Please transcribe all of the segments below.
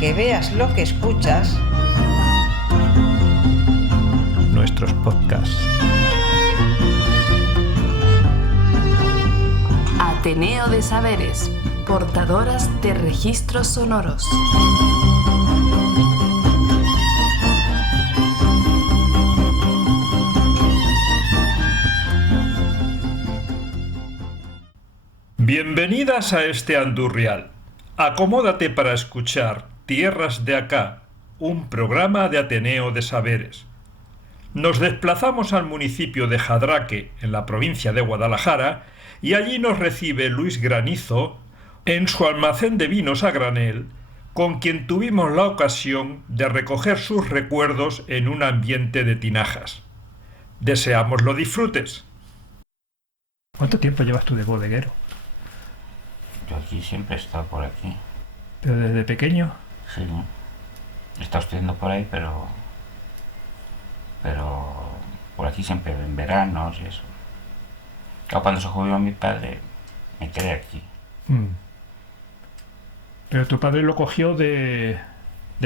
que veas lo que escuchas. Nuestros podcasts. Ateneo de Saberes, portadoras de registros sonoros. Bienvenidas a este Andurrial. Acomódate para escuchar Tierras de Acá, un programa de Ateneo de Saberes. Nos desplazamos al municipio de Jadraque, en la provincia de Guadalajara, y allí nos recibe Luis Granizo en su almacén de vinos a granel, con quien tuvimos la ocasión de recoger sus recuerdos en un ambiente de tinajas. Deseamos lo disfrutes. ¿Cuánto tiempo llevas tú de bodeguero? Yo aquí siempre he estado por aquí. ¿Pero desde pequeño? Sí. He estado estudiando por ahí, pero por aquí siempre en veranos y eso. Claro, cuando se jubiló mi padre, me quedé aquí. Pero tu padre lo cogió de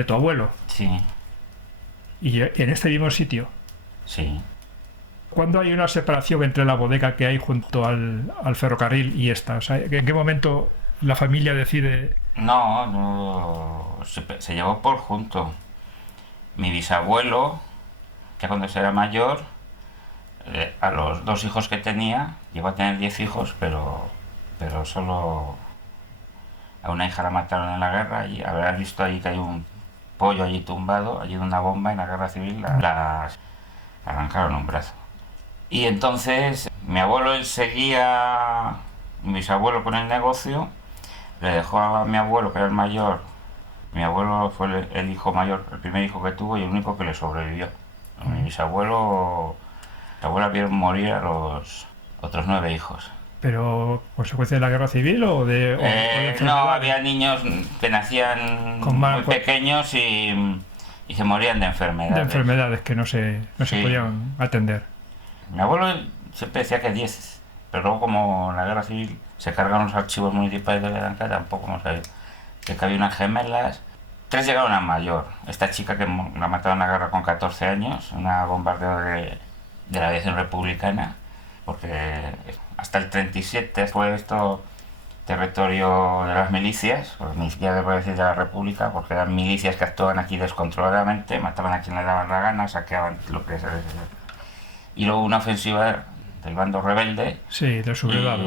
tu abuelo. Sí, Y en este mismo sitio. sí. ¿Cuándo hay una separación entre la bodega que hay junto al ferrocarril y esta? O sea, ¿en qué momento la familia decide...? No, se llevó por junto. Mi bisabuelo, ya cuando se era mayor, a los 2 hijos que tenía, llegó a tener 10 hijos, pero solo a una hija la mataron en la guerra y habrás visto allí que hay un pollo allí tumbado, allí de una bomba en la guerra civil, las arrancaron un brazo. Y entonces mi abuelo seguía, mi bisabuelo con el negocio, le dejó a mi abuelo, que era el mayor. Mi abuelo fue el hijo mayor, el primer hijo que tuvo y el único que le sobrevivió. Mi bisabuelo, mi abuela vio morir a los otros 9 hijos. ¿Pero consecuencia de la guerra civil o de No, había niños que nacían muy pequeños y se morían de enfermedades. De enfermedades que no se podían atender. Mi abuelo siempre decía que 10, pero luego como en la guerra civil se cargaron los archivos municipales de Ledanca, tampoco hemos sabido. Que había unas gemelas, 3 llegaron a mayor. Esta chica que la mataron en la guerra con 14 años, una bombardeo de la aviación republicana, porque hasta el 37 fue esto territorio de las milicias, pues ni siquiera debo decir de la República, porque eran milicias que actuaban aquí descontroladamente, mataban a quien le daban la gana, saqueaban lo que se... Y luego una ofensiva del bando rebelde. Sí, del sublevado.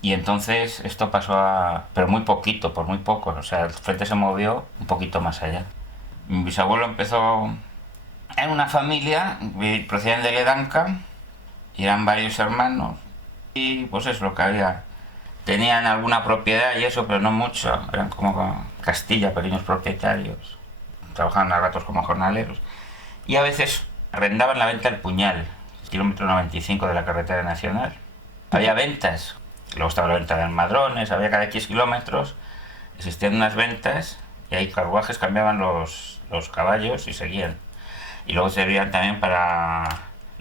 Y entonces esto pasó a... pero muy poquito, por muy poco. O sea, el frente se movió un poquito más allá. Mi bisabuelo empezó en una familia, procedían de Ledanca, y eran varios hermanos. Y pues es lo que había. Tenían alguna propiedad y eso, pero no mucho. Eran como Castilla, pequeños propietarios. Trabajaban a ratos como jornaleros. Y a veces arrendaban la venta del Puñal, kilómetro 95 de la carretera nacional. Había ventas. Luego estaba la venta de almadrones, había cada X kilómetros. Existían unas ventas y ahí carruajes cambiaban los caballos y seguían. Y luego servían también para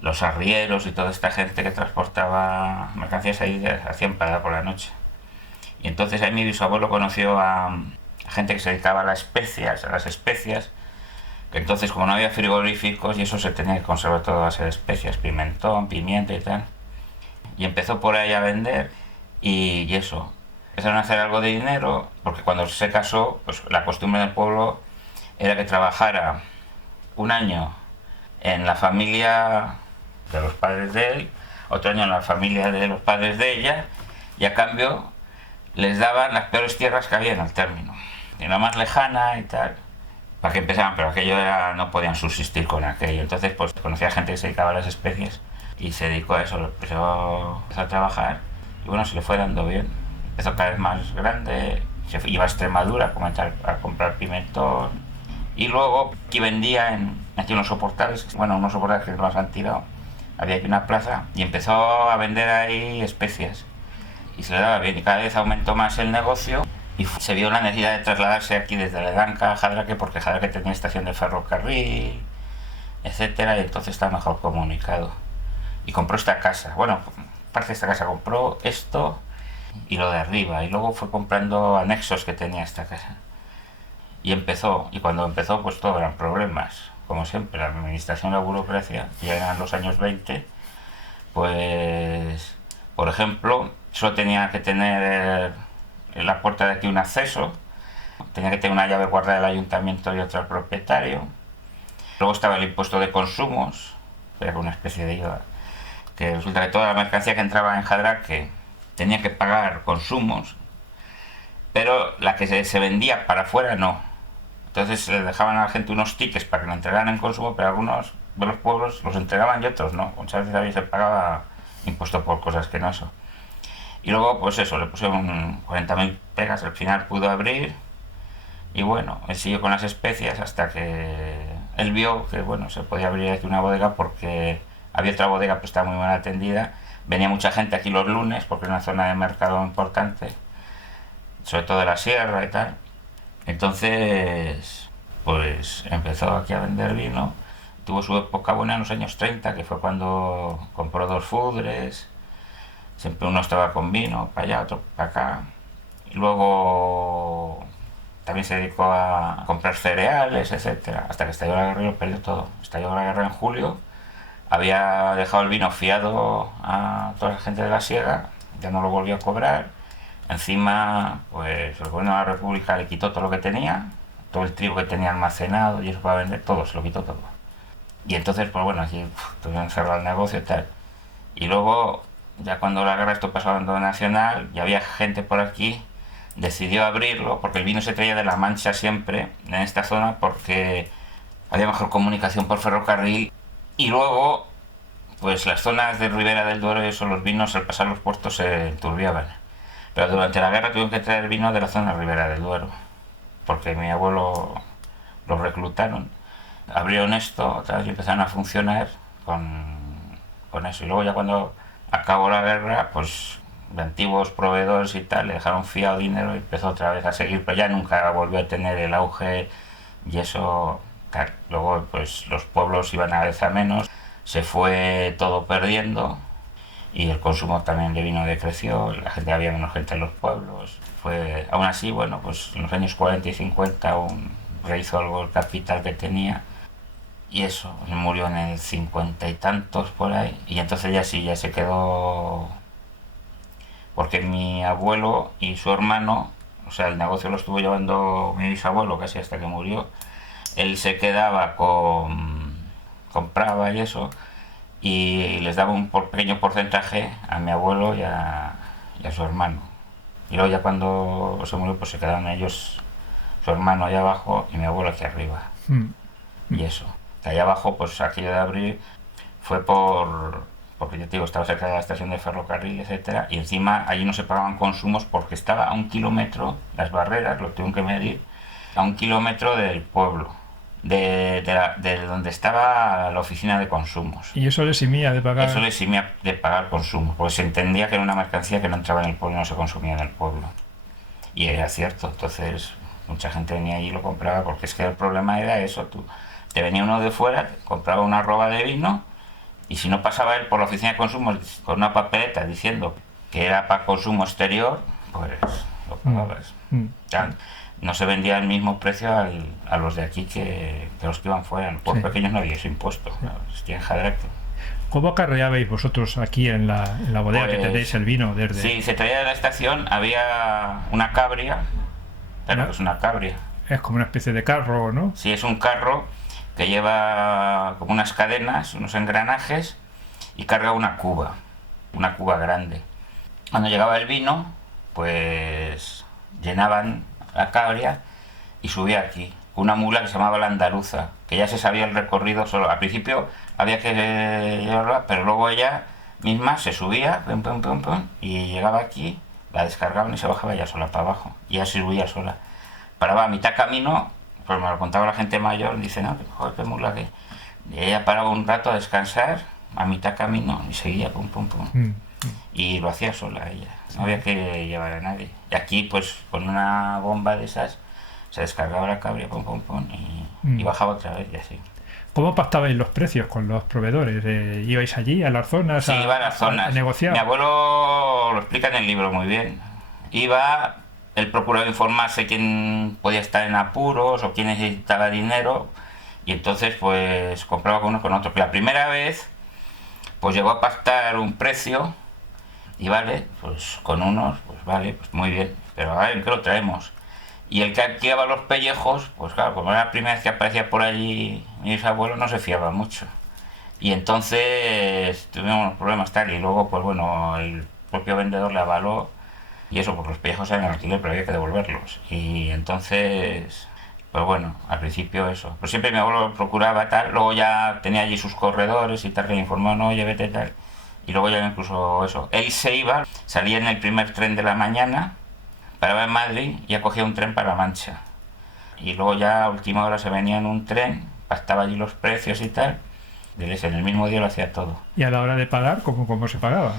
los arrieros y toda esta gente que transportaba mercancías ahí, hacían parada por la noche. Y entonces ahí mi bisabuelo conoció a gente que se dedicaba a las especias, que entonces como no había frigoríficos y eso se tenía que conservar todo a base de especias, pimentón, pimienta y tal. Y empezó por ahí a vender y eso. Empezaron a hacer algo de dinero, porque cuando se casó, pues la costumbre del pueblo era que trabajara un año en la familia de los padres de él, otro año en la familia de los padres de ella, y a cambio les daban las peores tierras que había en el término, y la más lejana y tal, para que empezaran, pero aquello no podían subsistir con aquello. Entonces pues conocía gente que se dedicaba a las especies y se dedicó a eso, empezó a trabajar y bueno, se le fue dando bien. Empezó cada vez más grande, se iba a Extremadura a comprar pimentón y luego aquí vendía aquí unos soportales que los han tirado. Había aquí una plaza y empezó a vender ahí especias y se le daba bien y cada vez aumentó más el negocio. Y se vio la necesidad de trasladarse aquí desde Ledanca a Jadraque porque Jadraque tenía estación de ferrocarril, etcétera, y entonces estaba mejor comunicado. Y compró esta casa. Bueno, parte de esta casa compró esto y lo de arriba. Y luego fue comprando anexos que tenía esta casa. y cuando empezó pues todo eran problemas, como siempre, la administración, la burocracia, ya eran los años 20, pues, por ejemplo, solo tenía que tener en la puerta de aquí un acceso, tenía que tener una llave guardada del ayuntamiento y otra al propietario. Luego estaba el impuesto de consumos, que era una especie de IVA, que resulta que toda la mercancía que entraba en Jadraque tenía que pagar consumos, pero la que se vendía para afuera no. Entonces le dejaban a la gente unos tickets para que lo entregaran en consumo, pero algunos de los pueblos los entregaban y otros no. Muchas veces había se pagaba impuesto por cosas que no eso. Y luego, pues eso, le pusieron 40.000 pegas, al final pudo abrir. Y bueno, él siguió con las especias hasta que él vio que bueno, se podía abrir aquí una bodega porque había otra bodega que estaba muy bien atendida. Venía mucha gente aquí los lunes porque era una zona de mercado importante, sobre todo de la sierra y tal. Entonces, pues empezó aquí a vender vino. Tuvo su época buena en los años 30, que fue cuando compró 2 fudres. Siempre uno estaba con vino, para allá, otro para acá. Y luego también se dedicó a comprar cereales, etcétera, hasta que estalló la guerra y lo perdió todo. Estalló la guerra en julio, había dejado el vino fiado a toda la gente de la sierra, ya no lo volvió a cobrar. Encima, pues el gobierno de la República le quitó todo lo que tenía, todo el trigo que tenía almacenado y eso para vender, todo, se lo quitó todo. Y entonces, pues bueno, aquí tuvieron que cerrar el negocio y tal. Y luego, ya cuando la guerra esto pasó a bando nacional, y había gente por aquí, decidió abrirlo, porque el vino se traía de La Mancha siempre, en esta zona, porque había mejor comunicación por ferrocarril. Y luego, pues las zonas de Ribera del Duero, eso, los vinos al pasar los puertos se enturbiaban. Pero durante la guerra tuvieron que traer vino de la zona de Ribera del Duero, porque mi abuelo lo reclutaron. Abrieron esto, otra vez y empezaron a funcionar con eso. Y luego ya cuando acabó la guerra, pues de antiguos proveedores y tal, le dejaron fiado dinero y empezó otra vez a seguir, pero ya nunca volvió a tener el auge y eso, tal. Luego pues los pueblos iban a vez a menos, se fue todo perdiendo y el consumo también de vino decreció, la gente, había menos gente en los pueblos. Aún así, bueno, pues en los años 40 y 50 aún rehizo algo el capital que tenía. Y eso, él murió en el 50 y tantos por ahí, y entonces ya sí, ya se quedó, porque mi abuelo y su hermano, o sea, el negocio lo estuvo llevando mi bisabuelo casi hasta que murió. Él se quedaba compraba y eso, y les daba un pequeño porcentaje a mi abuelo y a su hermano. Y luego ya cuando se murió, pues se quedaron ellos, su hermano allá abajo y mi abuelo aquí arriba. Y eso. Allá abajo, pues aquello de abrir fue porque yo te digo, estaba cerca de la estación de ferrocarril, etcétera, y encima allí no se pagaban consumos porque estaba a 1 kilómetro, las barreras lo tuvieron que medir, a 1 kilómetro del pueblo, de donde estaba la oficina de consumos. Y eso le eximía de pagar. Eso le eximía de pagar consumos, porque se entendía que era una mercancía que no entraba en el pueblo y no se consumía en el pueblo. Y era cierto, entonces mucha gente venía allí y lo compraba, porque es que el problema era eso, te venía uno de fuera, compraba una roba de vino y si no pasaba él por la oficina de consumo con una papeleta diciendo que era para consumo exterior, pues lo pagabas. Ya, no se vendía al mismo precio a los de aquí que los que iban fuera. Por pequeños no había ese impuesto. Existía en Jadraque. ¿Cómo acarreabais vosotros aquí en la bodega que tenéis el vino desde...? Sí, se traía de la estación, había una cabria, pero es una cabria. Es como una especie de carro, ¿no? Sí, es un carro que lleva como unas cadenas, unos engranajes y carga una cuba grande. Cuando llegaba el vino, pues llenaban la cabria y subía aquí, una mula que se llamaba la andaluza, que ya se sabía el recorrido solo. Al principio había que llevarla, pero luego ella misma se subía, y llegaba aquí, la descargaban y se bajaba ya sola para abajo, y ya se subía sola. Paraba a mitad camino, pues me lo contaba la gente mayor, dice, no, joder, qué mula que... Y ella paraba un rato a descansar, a mitad camino, y seguía, y lo hacía sola ella, no había que llevar a nadie. Y aquí, pues, con una bomba de esas, se descargaba la cabria, y bajaba otra vez, y así. ¿Cómo pactabais los precios con los proveedores? ¿Ibais allí, a las zonas? Sí, iba a las zonas. A negociar. Mi abuelo lo explica en el libro muy bien. Iba Él procuraba informarse quién podía estar en apuros o quién necesitaba dinero, y entonces pues compraba con uno con otro. La primera vez pues llegó a pactar un precio y vale, pues con unos, pues vale, pues muy bien, pero a ver, ¿en qué lo traemos? Y el que alquilaba los pellejos, pues claro, como era la primera vez que aparecía por allí mi bisabuelo, no se fiaba mucho. Y entonces tuvimos unos problemas tal, y luego pues bueno, el propio vendedor le avaló, y eso, porque los pellejos eran en alquiler, pero había que devolverlos. Y entonces, pues bueno, al principio eso. Pero siempre mi abuelo procuraba tal, luego ya tenía allí sus corredores y tal, que le informaban, no, oye, vete tal. Y luego ya incluso eso. Él se iba, salía en el primer tren de la mañana, paraba en Madrid y ya cogía un tren para La Mancha. Y luego ya a última hora se venía en un tren, pactaba allí los precios y tal. Y en el mismo día lo hacía todo. ¿Y a la hora de pagar, cómo se pagaba?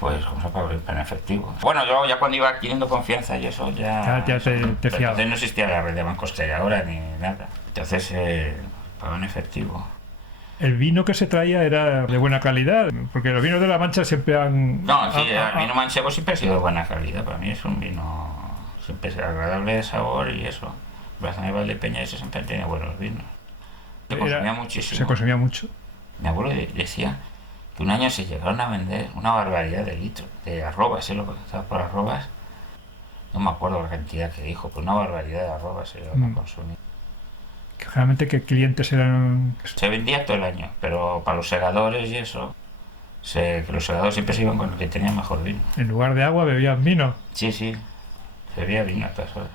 Pues como se paga en efectivo. Bueno, yo ya cuando iba adquiriendo confianza y eso ya Ya te fiaba. entonces no existía la red de bancos que hay ahora ni nada. Entonces pagaba en efectivo. ¿El vino que se traía era de buena calidad? Porque los vinos de La Mancha siempre han... No, sí, el vino manchego siempre ha sido de buena calidad. Para mí es un vino siempre es agradable de sabor y eso. Bastante Valdepeña, eso siempre tenía buenos vinos. Se consumía muchísimo. Se consumía mucho. Mi abuelo decía que un año se llegaron a vender una barbaridad de litros, de arrobas, lo que estaba por arrobas. No me acuerdo la cantidad que dijo, pero una barbaridad de arrobas se llegaron a consumir. Que generalmente, ¿qué clientes eran? Se vendía todo el año, pero para los segadores y eso, que los segadores siempre se iban con el que tenía mejor vino. En lugar de agua bebían vino. Sí, se bebía vino a todas horas.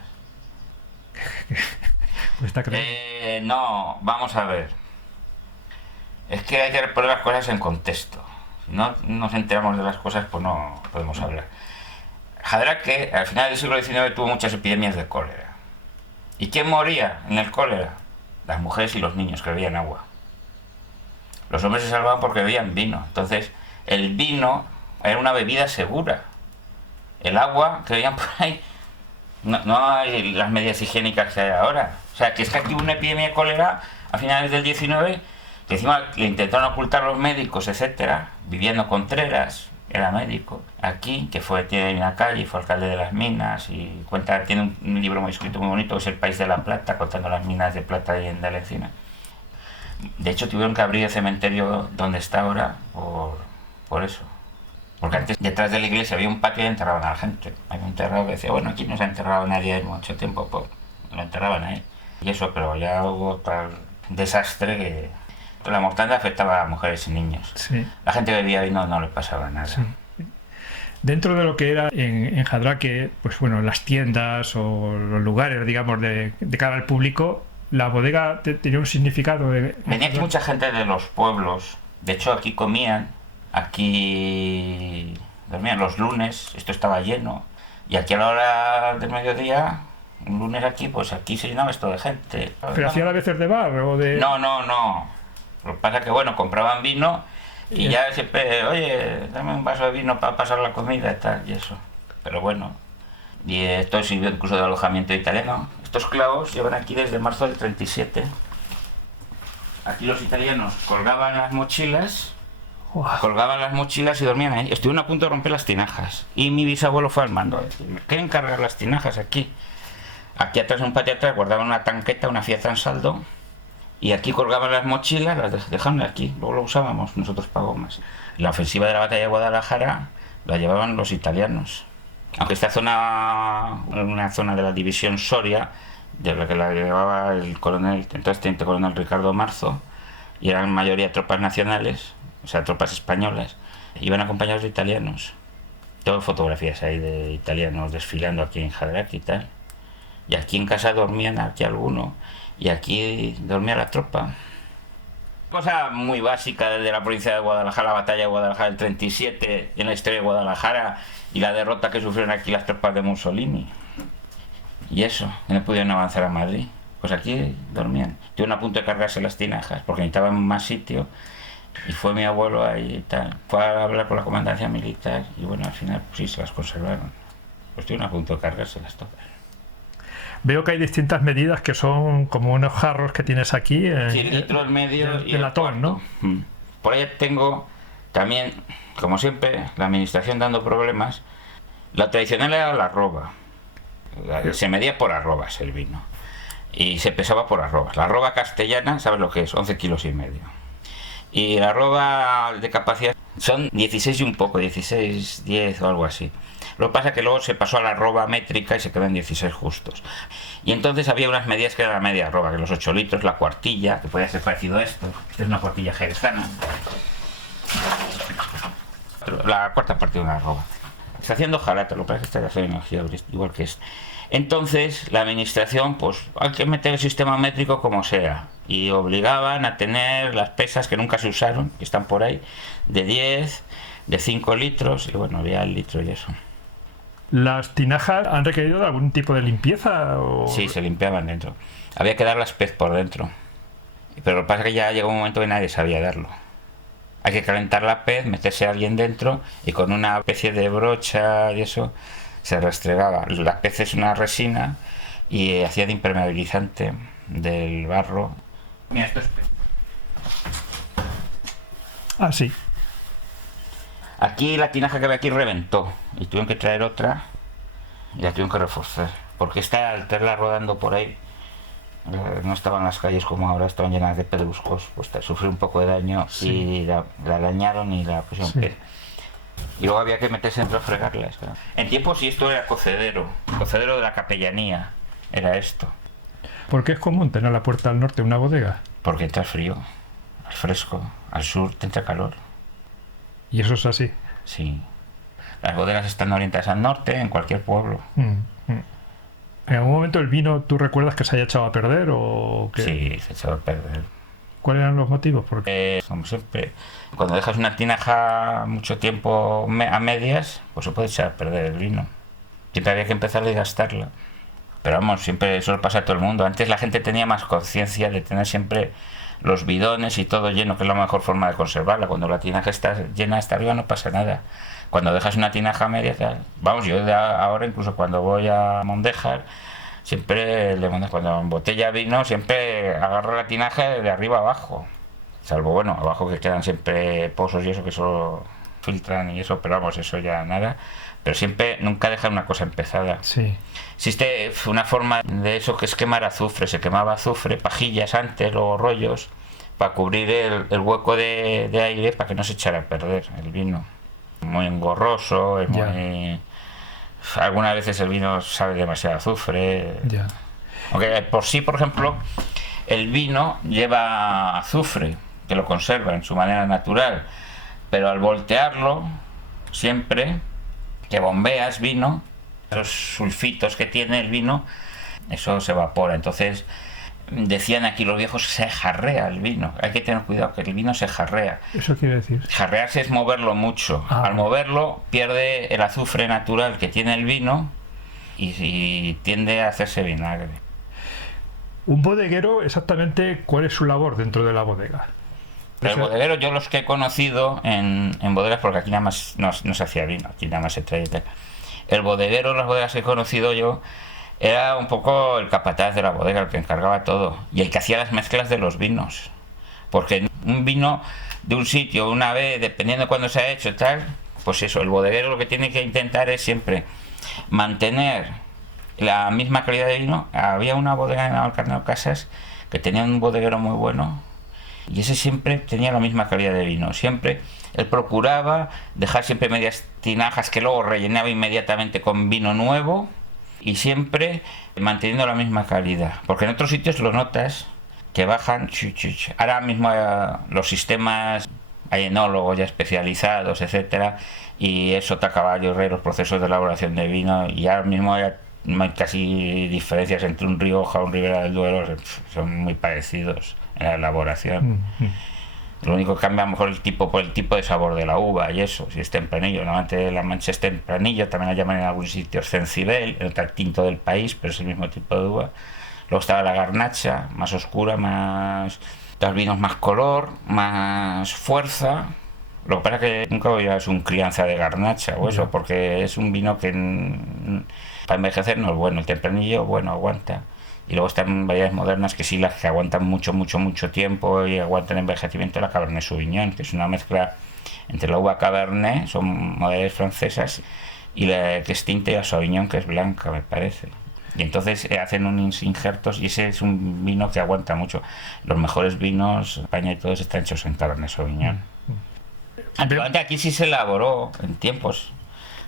Pues está creído. No, vamos a ver. Es que hay que poner las cosas en contexto. Si no nos enteramos de las cosas, pues no podemos hablar. Jadraque, al final del siglo XIX, tuvo muchas epidemias de cólera. ¿Y quién moría en el cólera? Las mujeres y los niños que bebían agua. Los hombres se salvaban porque bebían vino. Entonces, el vino era una bebida segura. El agua que bebían por ahí, no hay las medidas higiénicas que hay ahora. O sea, que es que aquí hubo una epidemia de cólera a finales del XIX, que encima le intentaron ocultar los médicos, etcétera. Viviendo Contreras, era médico. Aquí, que tiene en la calle, fue alcalde de las minas y tiene un libro muy escrito muy bonito, que es El País de la Plata, contando las minas de plata ahí en la Encina. De hecho, tuvieron que abrir el cementerio donde está ahora por eso. Porque antes, detrás de la iglesia había un patio y enterraban a la gente. Había un enterrado que decía, bueno, aquí no se ha enterrado nadie en mucho tiempo, pues lo enterraban ahí. Y eso, pero ya hubo tal desastre que la mortandad afectaba a mujeres y niños. Sí. La gente que bebía vino no le pasaba nada. Sí. Dentro de lo que era en Jadraque, pues bueno, las tiendas o los lugares, digamos, de cara al público, la bodega tenía un significado de... Venía aquí mucha gente de los pueblos. De hecho, aquí comían, aquí dormían los lunes, esto estaba lleno. Y aquí a la hora del mediodía, un lunes aquí, pues aquí se llenaba esto de gente. ¿Pero hacían a veces de bar o de...? No. Lo que pasa es que, bueno, compraban vino y ya siempre, oye, dame un vaso de vino para pasar la comida y tal, y eso. Pero bueno, y esto sirvió incluso de alojamiento italiano. Estos clavos llevan aquí desde marzo del 37. Aquí los italianos colgaban las mochilas y dormían ahí. Estuvieron a punto de romper las tinajas. Y mi bisabuelo fue al mando. ¿Quieren cargar las tinajas aquí? Aquí atrás, en un patio atrás, guardaban una tanqueta, una Fiat Ansaldo. Y aquí colgaban las mochilas, las dejaban aquí, luego lo usábamos nosotros para gomas. La ofensiva de la batalla de Guadalajara la llevaban los italianos. Aunque esta zona, una zona de la división Soria, de la que la llevaba el coronel, entonces teniente coronel Ricardo Marzo, y eran mayoría tropas nacionales, o sea, tropas españolas, iban acompañados de italianos. Tengo fotografías ahí de italianos desfilando aquí en Jadraque y tal. Y aquí en casa dormían aquí alguno. Y aquí dormía la tropa. Cosa muy básica de la provincia de Guadalajara, la batalla de Guadalajara del 37, en la historia de Guadalajara, y la derrota que sufrieron aquí las tropas de Mussolini. Y eso, no pudieron avanzar a Madrid. Pues aquí dormían. Estuvieron a punto de cargarse las tinajas, porque necesitaban más sitio. Y fue mi abuelo ahí y tal. Fue a hablar con la comandancia militar, y bueno, al final pues sí, se las conservaron. Pues estuvieron a punto de cargárselas todas. Veo que hay distintas medidas que son como unos jarros que tienes aquí. Sí, litros medio y de latón, ¿no? Por ahí tengo también, como siempre, la administración dando problemas. La tradicional era la arroba. Se medía por arrobas el vino. Y se pesaba por arrobas. La arroba castellana, ¿sabes lo que es? 11 kilos y medio. Y la arroba de capacidad son 16 y un poco, 16, 10 o algo así. Lo que pasa es que luego se pasó a la arroba métrica y se quedó en 16 justos. Y entonces había unas medidas que era la media arroba, que los 8 litros, la cuartilla, que podía ser parecido a esto. Esta es una cuartilla jerezana. La cuarta parte de una arroba. Está haciendo jalata, lo que pasa es que está haciendo energía, igual que esto. Entonces la administración, pues hay que meter el sistema métrico como sea, y obligaban a tener las pesas que nunca se usaron, que están por ahí, de 10, de 5 litros, y bueno, había el litro y eso. ¿Las tinajas han requerido de algún tipo de limpieza? O... Sí, se limpiaban dentro. Había que darlas pez por dentro, pero lo que pasa es que ya llegó un momento que nadie sabía darlo. Hay que calentar la pez, meterse a alguien dentro, y con una especie de brocha y eso se restregaba. La pez es una resina y hacía de impermeabilizante del barro. Mira, esto es pez. Ah, sí. Aquí la tinaja que había aquí reventó y tuvieron que traer otra y la tuvieron que reforzar. Porque esta, al tenerla rodando por ahí, no estaban las calles como ahora, estaban llenas de pedruscos, pues sufrió un poco de daño, sí. Y la dañaron y la pusieron pez. Y luego había que meterse dentro a fregarlas. En tiempos sí, esto era cocedero de la capellanía, era esto. ¿Por qué es común tener la puerta al norte una bodega? Porque entra frío, al fresco, al sur te entra calor. ¿Y eso es así? Sí. Las bodegas están orientadas al norte, en cualquier pueblo. ¿En algún momento el vino tú recuerdas que se haya echado a perder o qué? Sí, se ha echado a perder. ¿Cuáles eran los motivos? Porque como siempre, cuando dejas una tinaja mucho tiempo a medias, pues se puede echar a perder el vino. Siempre había que empezar a gastarla. Pero vamos, siempre eso le pasa a todo el mundo. Antes la gente tenía más conciencia de tener siempre los bidones y todo lleno, que es la mejor forma de conservarla. Cuando la tinaja está llena hasta arriba no pasa nada. Cuando dejas una tinaja media, tal. Vamos, yo ahora incluso cuando voy a Mondéjar, siempre cuando embotella vino, siempre agarro la tinaja de arriba abajo. Salvo, bueno, abajo que quedan siempre pozos y eso que solo filtran y eso, pero vamos, eso ya nada. Pero siempre, nunca dejar una cosa empezada. sí. Existe una forma de eso que es quemar azufre. Se quemaba azufre, pajillas antes, luego rollos, para cubrir el hueco de aire para que no se echara a perder el vino. Muy engorroso, es muy... Algunas veces el vino sabe demasiado azufre. Ya. Aunque por sí, por ejemplo, el vino lleva azufre, que lo conserva en su manera natural, pero al voltearlo, siempre que bombeas vino, los sulfitos que tiene el vino, eso se evapora. Entonces, decían aquí los viejos, se jarrea el vino. Hay que tener cuidado, que el vino se jarrea. ¿Eso quiere decir? Jarrearse es moverlo mucho. Al moverlo, pierde el azufre natural que tiene el vino y tiende a hacerse vinagre. Un bodeguero, exactamente, ¿cuál es su labor dentro de la bodega? El bodeguero, yo los que he conocido en bodegas, porque aquí nada más no se hacía vino, aquí nada más se traía. El bodeguero, las bodegas que he conocido yo, era un poco el capataz de la bodega, el que encargaba todo y el que hacía las mezclas de los vinos. Porque un vino de un sitio, una vez, dependiendo de cuándo se ha hecho y tal, pues eso, el bodeguero lo que tiene que intentar es siempre mantener la misma calidad de vino. Había una bodega en Navalcarnero Casas que tenía un bodeguero muy bueno y ese siempre tenía la misma calidad de vino. Siempre él procuraba dejar siempre medias tinajas que luego rellenaba inmediatamente con vino nuevo y siempre manteniendo la misma calidad. Porque en otros sitios lo notas que bajan. Ahora mismo los sistemas, hay enólogos ya especializados, etcétera, y es sota, caballo, rey, los procesos de elaboración de vino, y ahora mismo ya no hay casi diferencias entre un Rioja o un Ribera del Duero, son muy parecidos en la elaboración. Lo único que cambia a lo mejor el tipo por el tipo de sabor de la uva y eso, si es tempranillo. Normalmente la Mancha es tempranillo, también la llaman en algunos sitios cencibel, en otro tinto del país, pero es el mismo tipo de uva. Luego estaba la garnacha, más oscura, más... los vinos más color, más fuerza. Lo que pasa es que nunca voy a un crianza de garnacha o eso, porque es un vino que para envejecer no es bueno. El tempranillo, bueno, aguanta. Y luego están variedades modernas que sí, las que aguantan mucho tiempo y aguantan envejecimiento, la Cabernet Sauvignon, que es una mezcla entre la uva Cabernet, son modalidades francesas, y la que es tinta y la Sauvignon, que es blanca, me parece. Y entonces hacen unos injertos y ese es un vino que aguanta mucho. Los mejores vinos, España y todos, están hechos en Cabernet Sauvignon. Antiguamente aquí sí se elaboró en tiempos,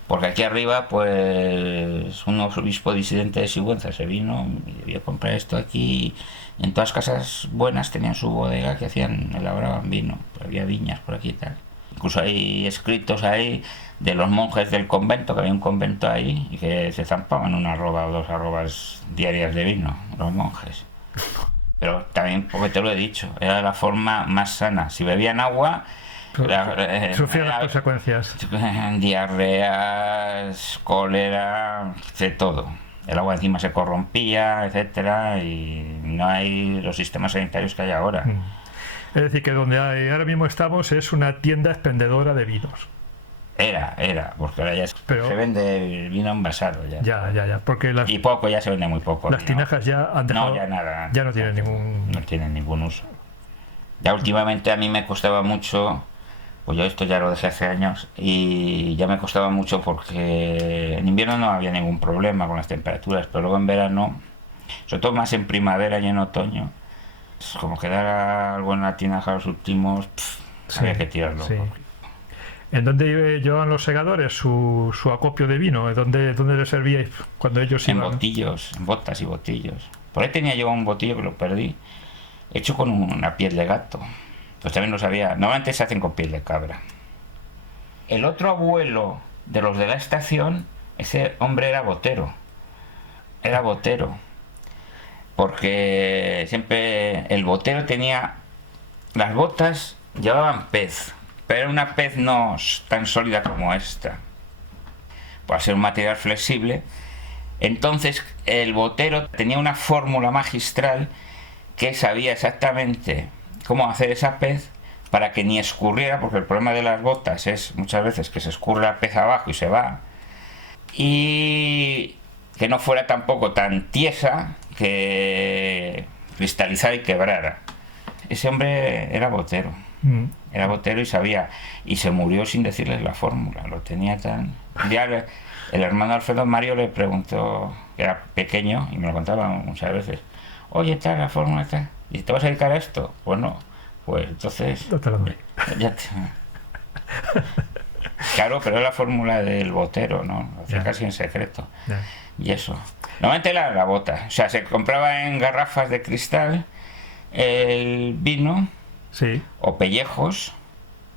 porque aquí arriba, pues, un obispo disidente de Sigüenza se vino y debió comprar esto aquí. Y en todas las casas buenas tenían su bodega que elaboraban vino. Había viñas por aquí y tal. Incluso hay escritos ahí de los monjes del convento, que había un convento ahí, y que se zampaban una arroba o 2 arrobas diarias de vino, los monjes. Pero también, porque te lo he dicho, era la forma más sana. Si bebían agua, sufrían las consecuencias. Diarreas, cólera, de todo. El agua encima se corrompía, etcétera, y no hay los sistemas sanitarios que hay ahora. Es decir, que donde ahora mismo estamos es una tienda expendedora de vinos. Era, porque ahora ya Pero, se vende vino envasado ya. Ya, porque Y poco, ya se vende muy poco. las tinajas ya han dejado... No, ya nada. Ya no tienen ningún... No tienen ningún uso. Ya últimamente a mí me costaba mucho, pues yo esto ya lo dejé hace años, y ya me costaba mucho porque en invierno no había ningún problema con las temperaturas, pero luego en verano, sobre todo más en primavera y en otoño, como quedara algo en la tinaja los últimos, había que tirarlo. Sí. ¿En dónde llevaban los segadores su acopio de vino? ¿Dónde le servíais cuando ellos En iban? botillos, en botas y botillos. Por ahí tenía yo un botillo que lo perdí, hecho con una piel de gato. Pues también lo sabía. Normalmente se hacen con piel de cabra. El otro abuelo de los de la estación, ese hombre era botero. Era botero. Porque siempre el botero tenía... Las botas llevaban pez, pero era una pez no tan sólida como esta. Por ser un material flexible. Entonces el botero tenía una fórmula magistral que sabía exactamente cómo hacer esa pez para que ni escurriera, porque el problema de las botas es muchas veces que se escurre la pez abajo y se va, y que no fuera tampoco tan tiesa que cristalizara y quebrara. Ese hombre era botero. Era botero y sabía, y se murió sin decirles la fórmula, lo tenía tan... Un día el hermano Alfredo Mario le preguntó, que era pequeño y me lo contaba muchas veces, oye, tal, la fórmula está, ¿y te vas a dedicar a esto? Pues no, pues entonces... No te lo doy. Ya te... Claro, pero es la fórmula del botero, ¿no? Lo hacía casi en secreto. Y eso. Normalmente era la bota, o sea, se compraba en garrafas de cristal el vino. Sí. O pellejos.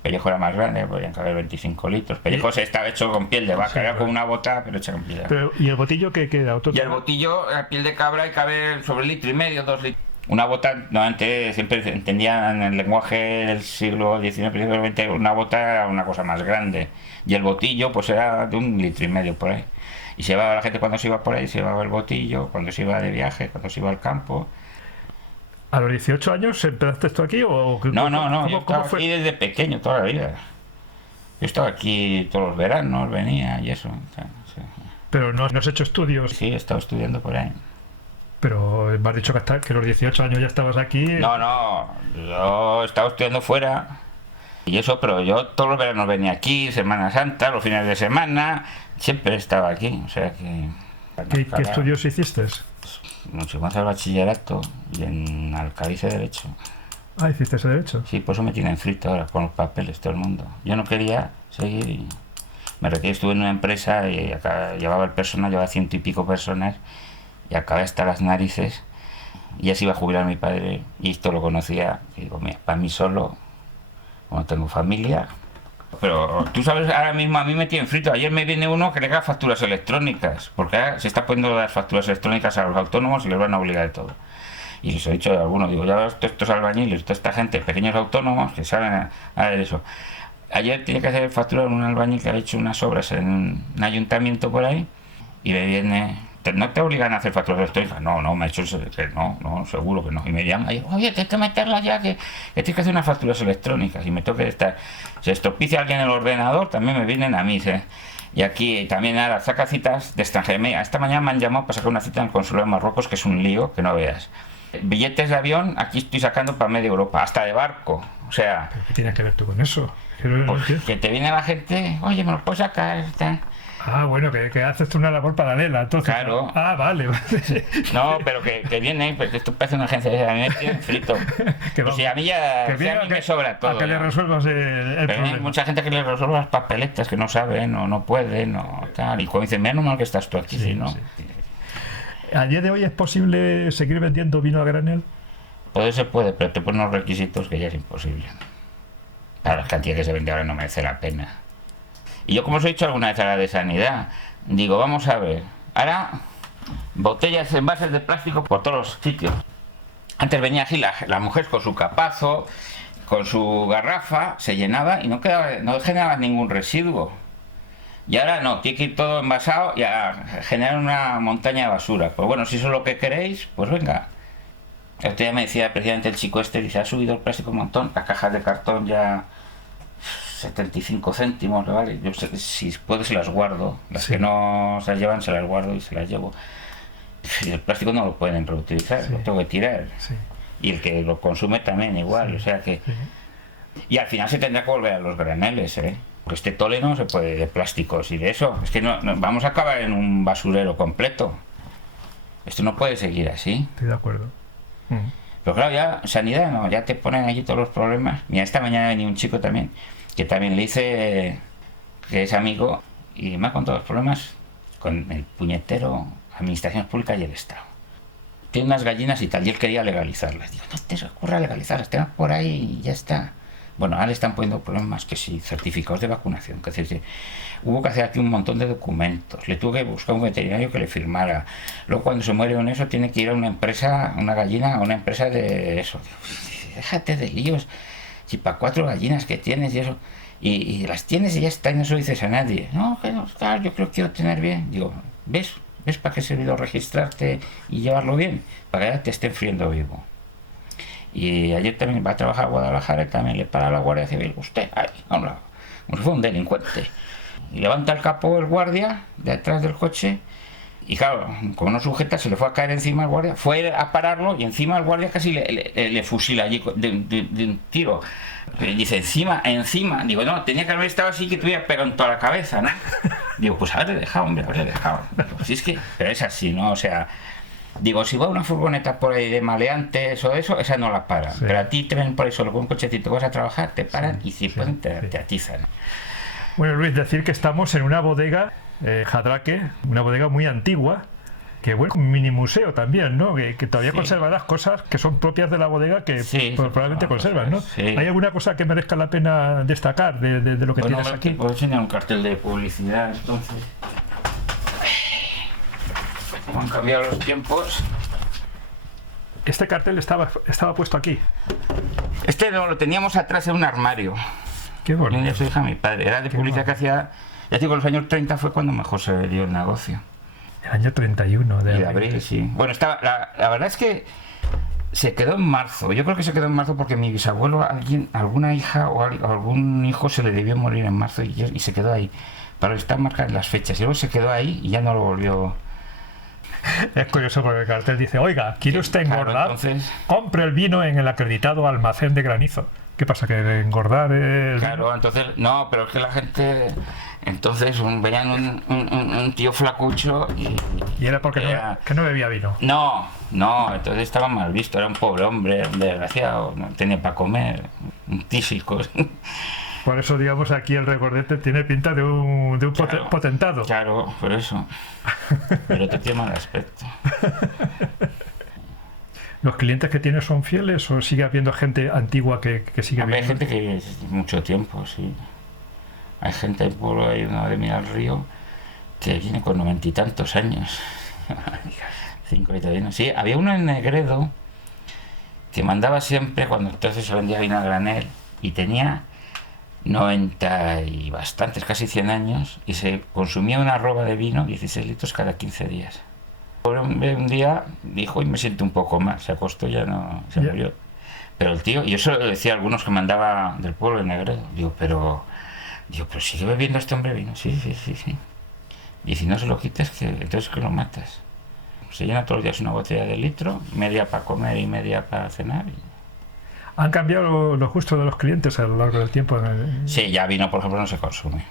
Pellejo era más grande, podían caber 25 litros. Pellejos estaba hecho con piel de vaca, sí, era como una bota, pero hecha con piel de vaca. Pero, ¿y el botillo qué queda? Y el botillo, la piel de cabra, y cabe sobre 1,5 litros, 2 litros. Una bota, normalmente siempre entendían en el lenguaje del siglo XIX, principio del XX, una bota era una cosa más grande. Y el botillo, pues era de 1,5 litros por ahí. Y se llevaba la gente cuando se iba por ahí, se llevaba el botillo, cuando se iba de viaje, cuando se iba al campo. ¿A los 18 años empezaste esto aquí? ¿O No, yo estaba aquí desde pequeño, toda la vida. Yo estaba aquí todos los veranos, venía y eso. Sí. Pero no has hecho estudios. Sí, he estado estudiando por ahí. Pero me has dicho que a los 18 años ya estabas aquí. No, yo estaba estudiando fuera y eso, pero yo todos los veranos venía aquí, Semana Santa, los fines de semana, siempre estaba aquí, o sea que... ¿Qué estudios hiciste? Mucho más al bachillerato y en Alcalá hice Derecho. Ah, ¿hiciste ese Derecho? Sí, por eso me tienen frito ahora con los papeles todo el mundo. Yo no quería seguir y me retiré, estuve en una empresa y acá llevaba el personal, llevaba 100 y pico personas y acabé hasta las narices y ya se iba a jubilar mi padre y esto lo conocía y digo, mira, para mí solo, como tengo familia. Pero tú sabes, ahora mismo a mí me tienen frito. Ayer me viene uno que le da facturas electrónicas, porque ahora se está poniendo las facturas electrónicas a los autónomos y les van a obligar de todo. Y les he dicho a algunos, digo, ya ves, estos albañiles, toda esta gente, pequeños autónomos que saben hacer eso. Ayer tenía que hacer factura en un albañil que ha hecho unas obras en un ayuntamiento por ahí y me viene... ¿No te obligan a hacer facturas electrónicas? No, me ha hecho no, seguro que no. Y me llaman, oye, tienes que meterla ya, que tienes que hacer unas facturas electrónicas. Y me toca estar. Se estropicia alguien el ordenador, también me vienen a mí. Y aquí también ahora saca citas de extranjería. Esta mañana me han llamado para sacar una cita en el consulado de Marruecos, que es un lío, que no veas. Billetes de avión, aquí estoy sacando para media Europa, hasta de barco. O sea, ¿Pero qué tienes que ver tú con eso? pues, que te viene la gente, oye, me lo puedes sacar. Ah, bueno, que haces tú una labor paralela, entonces. Claro. Ah, vale. No, pero que viene, porque esto parece una agencia de a mí me tiene frito. Que Pues sí, a mí ya, que sí, viene a mí me sobra todo. A que le ya. resuelvas el Pero problema. hay mucha gente que le resuelve las papeletas que no saben o no pueden o tal. Y como dicen, menos mal que estás tú aquí, Sí, si no. sí. ¿A día de hoy es posible seguir vendiendo vino a granel? Pues se puede, pero te ponen unos requisitos que ya es imposible. Para la cantidad que se vende ahora no merece la pena. Y yo, como os he dicho alguna vez a la de sanidad, digo, vamos a ver, ahora botellas, envases de plástico por todos los sitios. Antes venía aquí la mujer con su capazo, con su garrafa, se llenaba y no generaba ningún residuo. Y ahora no, tiene que ir todo envasado y a generar una montaña de basura. Pues bueno, si eso es lo que queréis, pues venga. El otro día me decía precisamente el chico este, dice, ha subido el plástico un montón, las cajas de cartón ya 75 céntimos, ¿vale? Yo sé que si puedo se las guardo, las Sí. que no se las llevan se las guardo y se las llevo. Y el plástico no lo pueden reutilizar, Sí. lo tengo que tirar. Sí. Y el que lo consume también igual, Sí. o sea que... Sí. Y al final se tendrá que volver a los graneles, ¿eh? Porque este tole no se puede de plásticos y de eso. Es que no, vamos a acabar en un basurero completo. Esto no puede seguir así. Estoy de acuerdo. Mm. Pero claro, ya sanidad no, ya te ponen allí todos los problemas. Mira, esta mañana venía un chico también, que también le dice que es amigo, y me ha contado los problemas con el puñetero, administraciones públicas y el Estado. Tiene unas gallinas y tal, y él quería legalizarlas. Digo, no te ocurra legalizarlas, tengas por ahí y ya está. Bueno, ahora le están poniendo problemas que sí, certificados de vacunación, que es decir, hubo que hacer aquí un montón de documentos, le tuve que buscar un veterinario que le firmara. Luego cuando se muere uno eso tiene que ir a una empresa, una gallina, a una empresa de eso. Digo, déjate de líos, si para 4 gallinas que tienes y eso, y las tienes y ya está, y no se lo dices a nadie. No, que no, claro, yo creo que quiero tener bien. Digo, ¿ves para qué ha servido registrarte y llevarlo bien? Para que ya te estén friendo vivo. Y ayer también va a trabajar a Guadalajara y también le para a la Guardia Civil. Usted, ahí, como si fuera un delincuente. Y levanta el capó el guardia de atrás del coche y claro, como no sujeta, se le fue a caer encima al guardia. Fue a pararlo y encima el guardia casi le fusila allí de un tiro. Y dice, encima. Digo, no, tenía que haber estado así que te hubiera pegado en toda la cabeza, ¿no? Digo, pues haberle dejado, hombre, haberle dejado. Digo, si es que, pero es así, ¿no? O sea... Digo, si va una furgoneta por ahí de maleantes o eso, esa no la paran. Sí. Pero a ti te ven por ahí solo con un cochecito, vas a trabajar, te paran y si sí, pueden te sí. atizan. Bueno, Luis, decir que estamos en una bodega, Jadraque, una bodega muy antigua, que bueno, un mini museo también, ¿no? Que todavía Sí. conserva las cosas que son propias de la bodega que Sí, probablemente son conservan, ¿no? cosas, sí. ¿Hay alguna cosa que merezca la pena destacar de lo que Bueno, tienes aquí? te puedo enseñar un cartel de publicidad, entonces. Como han cambiado los tiempos. Este cartel estaba puesto aquí. Este lo teníamos atrás en un armario. Qué bonito. Mira, su hija, mi padre. Era de publicidad que hacía. Ya digo, los años 30 fue cuando mejor se dio el negocio. El año 31 de Y de abril, sí. Bueno, la verdad es que se quedó en marzo. Yo creo que se quedó en marzo porque mi bisabuelo, alguna hija o algún hijo se le debió morir en marzo y se quedó ahí. Pero están marcadas las fechas. Y luego se quedó ahí y ya no lo volvió. Es curioso porque el cartel dice, oiga, ¿quiere usted Claro, engordar? entonces- Compre el vino en el acreditado almacén de Granizo. ¿Qué pasa? ¿Que engordar es...? Claro, entonces, no, pero es que la gente, entonces veían un tío flacucho Y era porque Era- que no bebía vino. No, entonces estaba mal visto, era un pobre hombre, un desgraciado, no tenía para comer, un tísico. Por eso, digamos, aquí el Recordete tiene pinta de un Claro. potentado. Claro, por eso. Pero te tiene mal aspecto. ¿Los clientes que tienes son fieles o sigue habiendo gente antigua que sigue Hay viniendo? gente que es mucho tiempo, sí. Hay gente en pueblo, hay uno de Mira al Río, que viene con 90 y tantos años. 5 y todavía no. Sí, había uno en Negredo que mandaba siempre, cuando entonces se vendía vino a granel, y tenía 90 y bastantes, casi 100 años, y se consumía una arroba de vino, 16 litros cada 15 días. Un día dijo, y me siento un poco mal, se acostó, ya no, se Ya. murió. Pero el tío, y eso lo decía a algunos que mandaba del pueblo de Negredo, digo, pero sigue bebiendo este hombre vino, sí. Y si no se lo quitas, entonces que lo matas. Se llena todos los días una botella de litro, media para comer y media para cenar. ¿Han cambiado los gustos de los clientes a lo largo del tiempo? Sí, ya vino, por ejemplo, no se consume.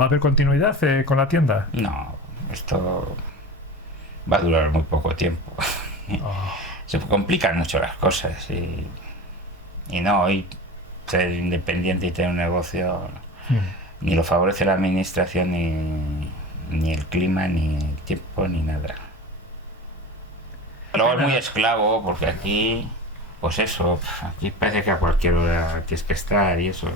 ¿Va a haber continuidad con la tienda? No, esto va a durar muy poco tiempo. Oh. Se complican mucho las cosas y no, hoy ser independiente y tener un negocio ni lo favorece la administración ni el clima, ni el tiempo, ni nada. Luego es muy esclavo porque aquí, pues eso, aquí parece que a cualquier hora tienes que estar y eso.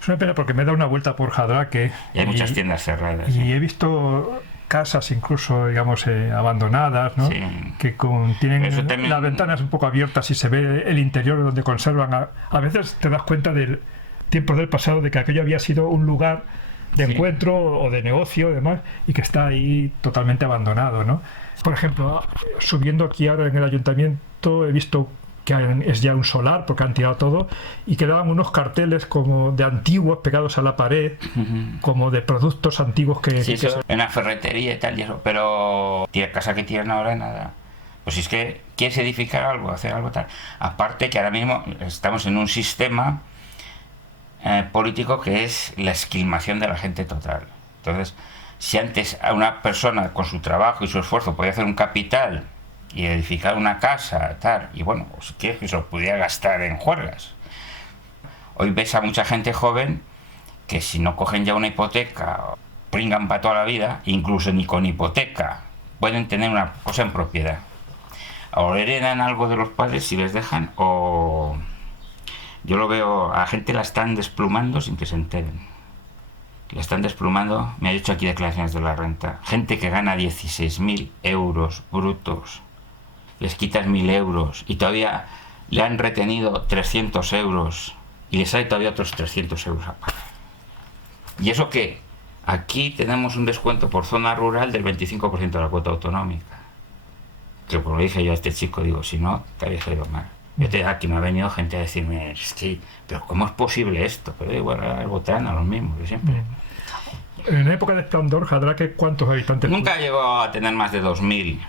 Es una pena porque me he dado una vuelta por Jadraque Y hay muchas tiendas cerradas. y he visto casas incluso, digamos, abandonadas, ¿no? Sí. Que tienen Eso también... las ventanas un poco abiertas y se ve el interior donde conservan. A veces te das cuenta del tiempo del pasado de que aquello había sido un lugar de encuentro o de negocio, demás, y que está ahí totalmente abandonado, ¿no? Por ejemplo, subiendo aquí ahora en el ayuntamiento he visto que es ya un solar porque han tirado todo y quedaban unos carteles como de antiguos pegados a la pared, como de productos antiguos que... Sí, eso, en la ferretería y tal y eso, pero la casa que tienen ahora nada. Pues si es que quieres edificar algo, hacer algo tal. Aparte que ahora mismo estamos en un sistema político que es la esquilmación de la gente total. Entonces, si antes a una persona con su trabajo y su esfuerzo podía hacer un capital y edificar una casa, tal, y bueno, pues que se lo pudiera gastar en juergas. Hoy ves a mucha gente joven que si no cogen ya una hipoteca, pringan para toda la vida, incluso ni con hipoteca, pueden tener una cosa en propiedad. O heredan algo de los padres si les dejan, o yo lo veo, a la gente la están desplumando sin que se enteren. La están desplumando, me ha dicho aquí declaraciones de la renta. Gente que gana 16.000 euros brutos. Les quitas 1.000 euros y todavía le han retenido 300 euros y les hay todavía otros 300 euros a pagar. ¿Y eso qué? Aquí tenemos un descuento por zona rural del 25% de la cuota autonómica. Que como le dije yo a este chico, digo, si no, te había salido mal. Aquí me ha venido gente a decirme, sí, pero ¿cómo es posible esto? Pero igual votarán a los mismos de siempre. En época de esplendor, Jadraque, ¿cuántos habitantes? Nunca llegó a tener más de 2.000.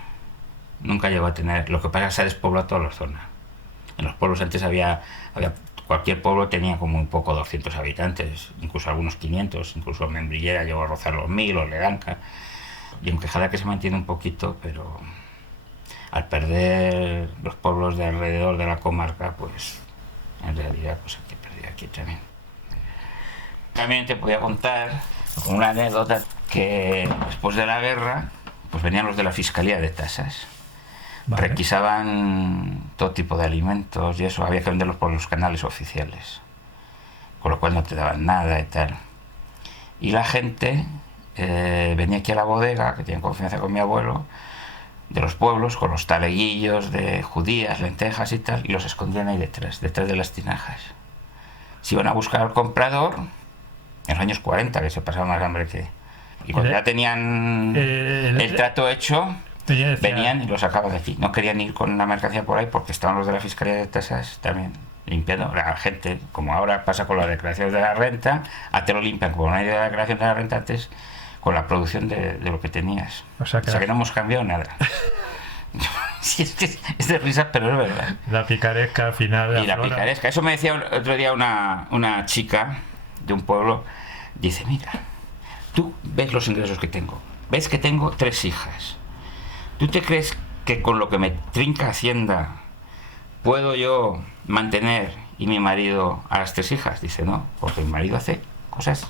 Nunca llegó a tener. Lo que pasa es que se ha despoblado toda la zona. En los pueblos antes había cualquier pueblo tenía como un poco 200 habitantes, incluso algunos 500, incluso Membrillera llegó a rozar los 1.000 o Ledanca. Y aunque Jadraque se mantiene un poquito, pero al perder los pueblos de alrededor de la comarca, pues en realidad pues hay que perder aquí también. También te podía contar una anécdota que después de la guerra pues venían los de la Fiscalía de Tasas. Vale. Requisaban todo tipo de alimentos y eso, había que venderlos por los canales oficiales, con lo cual no te daban nada y tal. Y la gente venía aquí a la bodega, que tienen confianza con mi abuelo, de los pueblos, con los taleguillos de judías, lentejas y tal, y los escondían ahí detrás de las tinajas. Se iban a buscar al comprador en los años 40, que se pasaba más hambre que... Y cuando ya tenían el trato hecho, venían y lo sacaban de aquí. No querían ir con la mercancía por ahí porque estaban los de la Fiscalía de Tasas también limpiando. La gente, como ahora pasa con las declaraciones de la renta, a te lo limpian como no hay declaración de la renta antes, con la producción de lo que tenías. O sea que no hemos cambiado nada. Sí, es de risa, pero es verdad. La picaresca al final. Y la picaresca. Eso me decía otro día una chica de un pueblo. Dice, mira, tú ves los ingresos que tengo. Ves que tengo 3 hijas. ¿Tú te crees que con lo que me trinca Hacienda puedo yo mantener y mi marido a las 3 hijas? Dice, no, porque mi marido hace cosas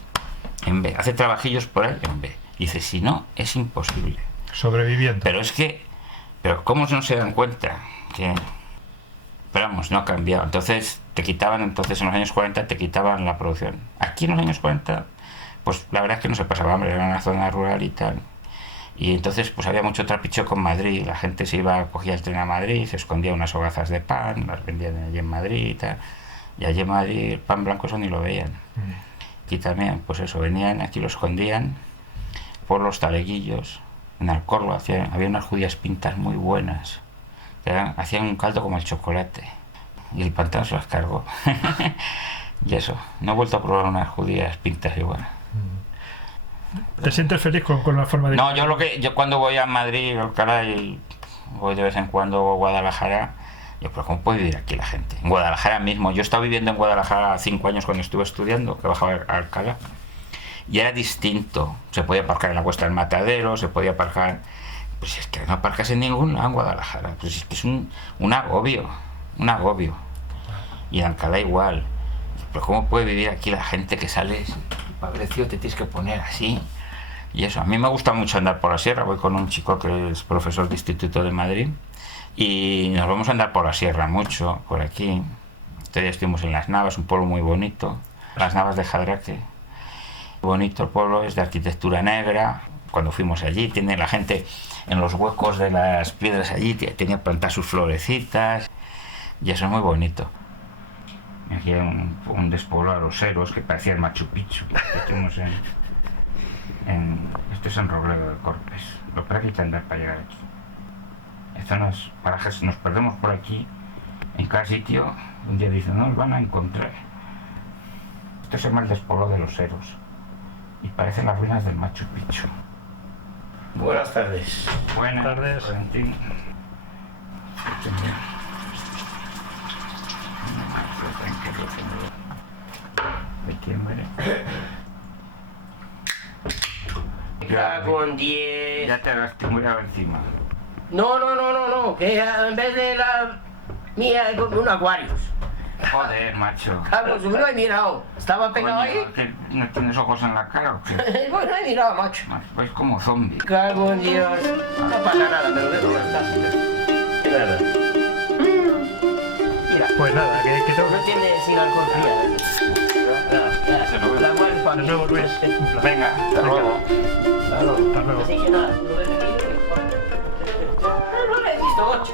en B, hace trabajillos por ahí en B. Dice, si no, es imposible. Sobreviviendo. Pero ¿cómo no se dan cuenta? Que, pero vamos, no ha cambiado. Entonces, en los años 40 te quitaban la producción. Aquí en los años 40, pues la verdad es que no se pasaba hambre, era una zona rural y tal. Y entonces pues había mucho trapicheo con Madrid. La gente se iba, cogía el tren a Madrid, se escondía unas hogazas de pan, las vendían allí en Madrid y tal. Y allí en Madrid el pan blanco eso ni lo veían. Aquí también, pues eso, venían, aquí lo escondían por los taleguillos. En Alcorlo había unas judías pintas muy buenas. Hacían un caldo como el chocolate. Y el pantano se las cargó. Y eso, no he vuelto a probar unas judías pintas igual. ¿Te sientes feliz con la forma de No, yo cuando voy a Madrid, Alcalá, y voy de vez en cuando a Guadalajara, yo, pero ¿cómo puede vivir aquí la gente? En Guadalajara mismo. Yo estaba viviendo en Guadalajara 5 años cuando estuve estudiando, que bajaba a Alcalá. Y era distinto. Se podía aparcar en la Cuesta del Matadero, se podía aparcar... Pues es que no aparcas en ningún lado en Guadalajara. Pues es que es un agobio, un agobio. Y en Alcalá igual. Pero ¿cómo puede vivir aquí la gente que sales? Pabricio, te tienes que poner así. Y eso, a mí me gusta mucho andar por la sierra. Voy con un chico que es profesor de Instituto de Madrid. Y nos vamos a andar por la sierra mucho, por aquí. Todavía estuvimos en Las Navas, un pueblo muy bonito. Las Navas de Jadraque. Bonito el pueblo, es de arquitectura negra. Cuando fuimos allí, tiene la gente en los huecos de las piedras allí, tenía plantadas sus florecitas. Y eso es muy bonito. Aquí hay un despoblado a los Eros que parecía el Machu Picchu. Estuvimos esto es en Robledo de Corpes. Lo peor hay que andar para llegar aquí. Zonas, parajes, nos perdemos por aquí. En cada sitio, un día dicen, no nos van a encontrar. Esto se llama el despoblado de los Eros. Y parecen las ruinas del Machu Picchu. Buenas tardes. Buenas tardes. Valentín. Cago en 10. Ya te has tirado encima. No, que en vez de la mía es un Aquarius. Joder, macho. Cago en su, no he mirado. Estaba pegado ahí. Coño, ¿que no tienes ojos en la cara o qué? Bueno, no he mirado, macho. Vais como zombie. Cago en Dios. No pasa nada, me lo dejo gastar. Nada. Mira, Pues nada, que tengo no tiene sin alcohol fría. Se lo veo. La muerte para de nuevo, Luis. Un placer. Venga, hasta luego. Claro. Hasta luego. Así que nada, no le he visto 8.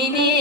Mini